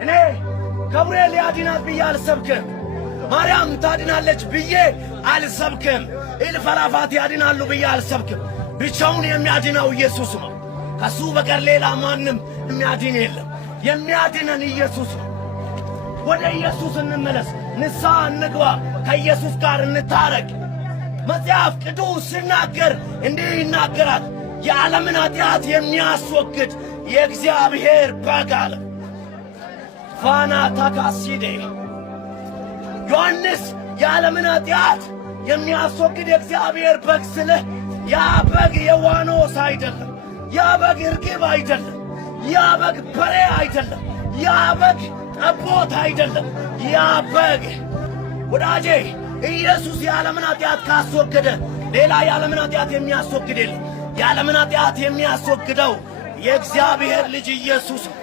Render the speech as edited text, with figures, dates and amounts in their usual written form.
እኔ ገብርኤል ያድናል ብዬ አልሰብክም። ማርያም ታድናለች ብዬ አልሰብክም። እልፍ አእላፋት ያድናሉ ብዬ አልሰብክም። ብቻውን የሚያድነው ኢየሱስ ነው። ከሱ በቀር ሌላ ማንም የሚያድን የለም። የሚያድነን ኢየሱስ ነው። ወደ ኢየሱስ እንመለስ፣ ንስሐ እንግባ፣ ከኢየሱስ ጋር እንታረቅ። መጽሐፍ ቅዱስ ሲናገር እንዲህ ይናገራል፣ የዓለምን ኃጢአት የሚያስወግድ የእግዚአብሔር በግ አለ። ፋና ታካሲዴ ዮሐንስ የዓለምን ኃጢአት የሚያስወግድ የእግዚአብሔር በግ ስልህ ያ በግ የዋኖስ አይደለም። ያ በግ እርግብ አይደለም። ያ በግ በሬ አይደለም። ያ በግ ጠቦት አይደለም። ያ በግ ወዳጄ ኢየሱስ የዓለምን ኃጢአት ካስወገደ ሌላ የዓለምን ኃጢአት የሚያስወግድ የለም። የዓለምን ኃጢአት የሚያስወግደው የእግዚአብሔር ልጅ ኢየሱስ ነው።